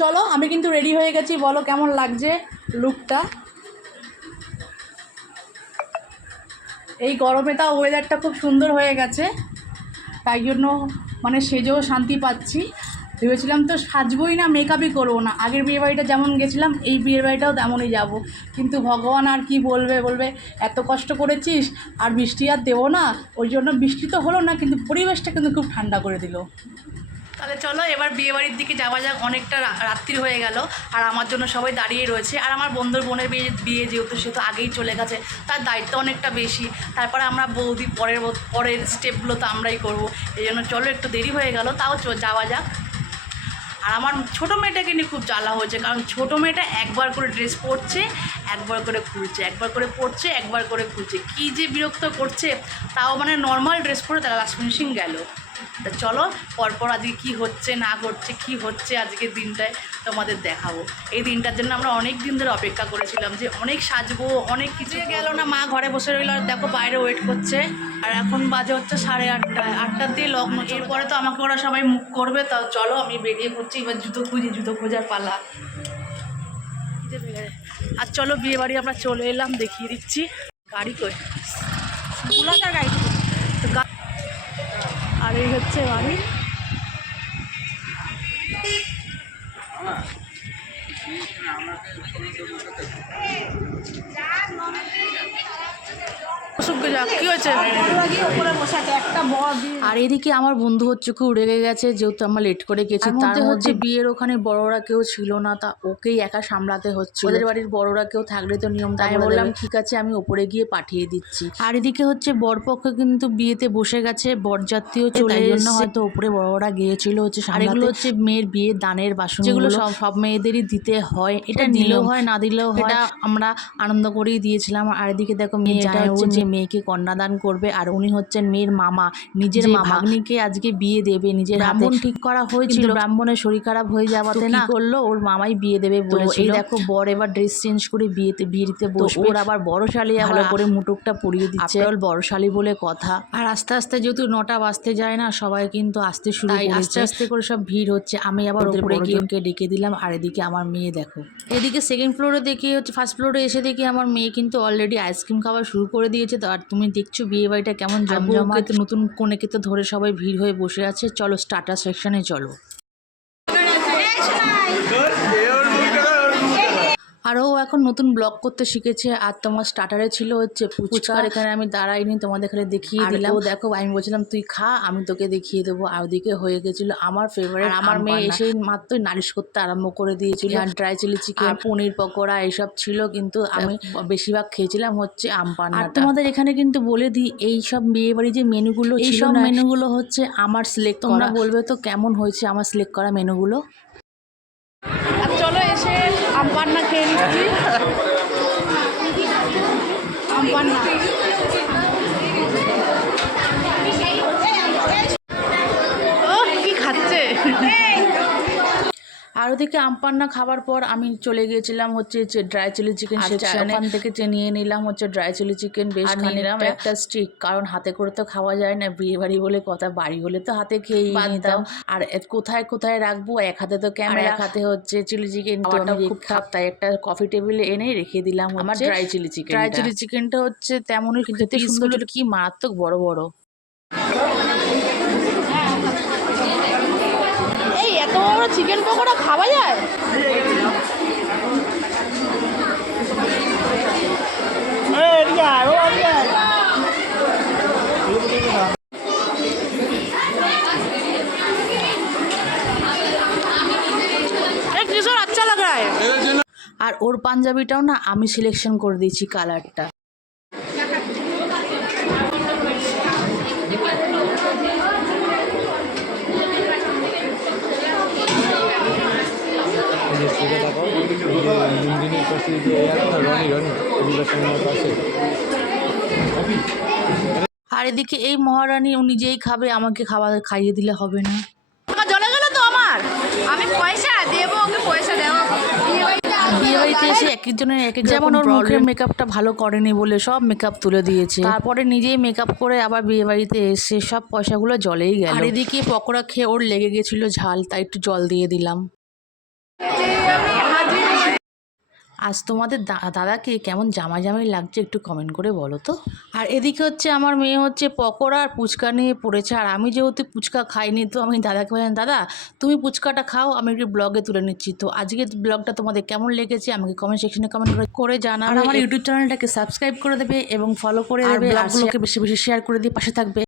চলো আমি কিন্তু রেডি হয়ে গেছি, বলো কেমন লাগছে লুকটা। এই গরমে তাও ওয়েদারটা খুব সুন্দর হয়ে গেছে, তাই জন্য মানে সেজেও শান্তি পাচ্ছি। ভেবেছিলাম তো সাজবই না, মেকআপই করবো না, আগের বিয়েবাড়িটা যেমন গেছিলাম এই বিয়েবাড়িটাও তেমনই যাব। কিন্তু ভগবান আর কি বলবে এত কষ্ট করেছিস আর বৃষ্টি আর দেবো না, ওই জন্য বৃষ্টি তো হলো না, কিন্তু পরিবেশটা কিন্তু খুব ঠান্ডা করে দিল। তাহলে চলো এবার বিয়েবাড়ির দিকে যাওয়া যাক, অনেকটা রাত্রি হয়ে গেল আর আমার জন্য সবাই দাঁড়িয়ে রয়েছে। আর আমার বন্ধুর বোনের বিয়ে যেহেতু সে তো আগেই চলে গেছে, তার দায়িত্ব অনেকটা বেশি। তারপরে আমরা বৌদি পরের স্টেপগুলো তো আমরাই করবো, এই জন্য চলো একটু দেরি হয়ে গেল, তাও যাওয়া যাক। আর আমার ছোটো মেয়েটাকে নিয়ে খুব জ্বালা হয়েছে, কারণ ছোটো মেয়েটা একবার করে ড্রেস পরছে, একবার করে খুলছে, একবার করে পরছে, একবার করে খুলছে, কী যে বিরক্ত করছে। তাও মানে নর্মাল ড্রেস পরে তারা লাস্ট ফিনিশিং গেল। তা চলো পরপর আজকে কী হচ্ছে না করছে, কী হচ্ছে আজকের দিনটায় তোমাদের দেখাবো। এই দিনটার জন্য আমরা অনেক দিন ধরে অপেক্ষা করেছিলাম যে অনেক সাজবো, অনেক কিছু গেল না, মা ঘরে বসে রইল আর দেখো বাইরে ওয়েট করছে। আর এখন বাজে হচ্ছে 8:30, 8টার দিয়ে লগ্ন, এরপরে তো আমাকে ওরা সবাই মুখ করবে। তাও চলো আমি বেরিয়ে পড়ছি, এবার জুতো খোঁজার পালা। আর চলো বিয়ে বাড়ি আমরা চলে এলাম, দেখিয়ে দিচ্ছি। গাড়ি কই গাড়ি, আর এই হচ্ছে বাড়ি। কি হয়েছে? আর এদিকে আমার বন্ধু হচ্ছে খুব রেগে গেছে, যেহেতু আমরা লেট করে গেছি। তার মধ্যে বিয়ের ওখানে বড়রা কেউ ছিল না, তা ওকেই একা সামলাতে হচ্ছে। ওদের বাড়ির বড়রা কেউ থাকলে তো নিয়ম, তাই বললাম ঠিক আছে আমি ওপরে গিয়ে পাঠিয়ে দিচ্ছি। আর এদিকে হচ্ছে বরপক্ষ কিন্তু বিয়েতে বসে গেছে, বরযাত্রীও চলে জন্য হয়তো ওপরে বড়রা গিয়েছিল হচ্ছে। আর এগুলো হচ্ছে মেয়ের বিয়ের দানের বাসন, যেগুলো সব মেয়েদেরই দিতে হয়, এটা নিলেও হয় না দিলেও হয়, এটা আমরা আনন্দ করেই দিয়েছিলাম। আর এদিকে দেখো মেয়েটা হচ্ছে যে মেয়েকে কন্যাদান করবে, আর উনি হচ্ছেন মেয়ের মামা, নিজের মামাগ্নিকে আজকে বিয়ে দেবে নিজের হাতে। ঠিক করা হয়েছিল, ব্রাহ্মণের শরীর খারাপ হয়ে যাওয়াতে না করলো, ওর মামাই বিয়ে দেবে বলেছিল। এই দেখো বর এবার ড্রেস চেঞ্জ করে বিয়ে দিতে বসবে। ওর আবার বড় শালি ভালো করে মুটুকটা পরিয়ে দিচ্ছে, বড় শালি বলে কথা। আর আস্তে আস্তে যেহেতু 9টা বাজতে যায় না, সবাই কিন্তু আসতে শুরু করেছে, আস্তে আস্তে করে সব ভিড় হচ্ছে। আমি আবার উপরে গিয়ে ডেকে দিলাম। আর এদিকে আমার মেয়ে দেখো, এদিকে সেকেন্ড ফ্লোরে দেখি হচ্ছে, ফার্স্ট ফ্লোরে এসে দেখি আমার মেয়ে কিন্তু অলরেডি আইসক্রিম খাওয়া শুরু করে দিয়েছে। তো আর তুমি দেখছো বিয়ে বাড়িটা কেমন জমজমাট, নতুন কনেকে তো ধরে সবাই ভিড় হয়ে বসে আছে। চলো স্টার্টার সেকশনে চলো। আর ও এখন নতুন ব্লগ করতে শিখেছে। আর তোমার স্টার্টারে ছিল হচ্ছে ফুচকা, এখানে আমি দাঁড়াইনি, তোমাদের এখানে দেখিয়ে দিলাম। ও দেখো আমি বলছিলাম তুই খা, আমি তোকে দেখিয়ে দেবো। আর ওদিকে হয়ে গেছিলো আমার ফেভারিট, আমার মেয়ে এসেই মাত্রই নালিশ করতে আরম্ভ করে দিয়েছিল। আর ড্রাই চিলি চিকেন, পনির পকোড়া এইসব ছিল, কিন্তু আমি বেশিরভাগ খেয়েছিলাম হচ্ছে আমপান্না। আর তোমাদের এখানে কিন্তু বলে দিই, এইসব বিয়ে বাড়ি যে মেনুগুলো, এইসব মেনুগুলো হচ্ছে আমার সিলেক্ট করা। তোমরা বলবে তো কেমন হয়েছে আমার সিলেক্ট করা মেনুগুলো। আর চলো এসে আমপান্না খেয়ে নিচ্ছি, আমপান্না। ও কি খাচ্ছে। আর ওদিকে আমপান্না খাবার পর আমি চলে গিয়েছিলাম হচ্ছে ড্রাই চিলি চিকেন সেকশনে। ওখান থেকে নিয়ে নিলাম হচ্ছে ড্রাই চিলি চিকেন, বেশ নিলাম একটা স্টিক, কারণ হাতে করে তো খাওয়া যায় না, বিয়ে বাড়ি বলে কথা, বাড়ি হলে তো হাতে খেয়েই নিতাম। আর কোথায় কোথায় রাখবো, এক হাতে তো ক্যামেরা, এক হাতে হচ্ছে চিলি চিকেন, খুব খাপ, তাই একটা কফি টেবিলে এনে রেখে দিলাম আমার dry chilli chicken. Dry chilli চিকেনটা হচ্ছে তেমনই খেতে সুন্দর, কি মারাত্মক বড় বড়। এই এত বড় চিকেন পকোড়া খাওয়া যায়? আচ্ছা লাগ রা হ্যায়। আর ওর পাঞ্জাবিটাও না আমি সিলেকশন করে দিয়েছি কালারটা। আর এদিকে এই মহারানী উনি যেই খাবে, আমাকে খাইয়ে দিলে হবে না। জ্বলে গেল তো আমার, আমি পয়সা দেবো, ওকে পয়সা দেবো। বিয়ে বাড়িতে এসে এক একজনের এক এক, যেমন ওর মুখের মেকআপটা ভালো করেনি বলে সব মেকআপ তুলে দিয়েছে, তারপরে নিজেই মেকআপ করে আবার বিয়ে বাড়িতে এসে সব পয়সাগুলো জলেই গেল। আর এদিকে পকোড়া খেয়ে ওর লেগে গেছিল ঝাল, তাই একটু জল দিয়ে দিলাম। আজ তোমাদের দাদাকে কেমন জামাই লাগছে একটু কমেন্ট করে বলো তো। আর এদিকে হচ্ছে আমার মেয়ে হচ্ছে পকোড়া আর ফুচকা নিয়ে পড়েছে, আর আমি যেহেতু ফুচকা খাইনি তো আমি দাদাকে বললাম, দাদা তুমি ফুচকাটা খাও, আমি একটু ব্লগে তুলে নিচ্ছি। তো আজকে ব্লগটা তোমাদের কেমন লেগেছে আমাকে কমেন্ট সেকশনে কমেন্ট করে জানাবে। আর আমার ইউটিউব চ্যানেলটাকে সাবস্ক্রাইব করে দেবে এবং ফলো করে দেবে, আর ব্লগগুলোকে বেশি বেশি শেয়ার করে দিয়ে পাশে থাকবে।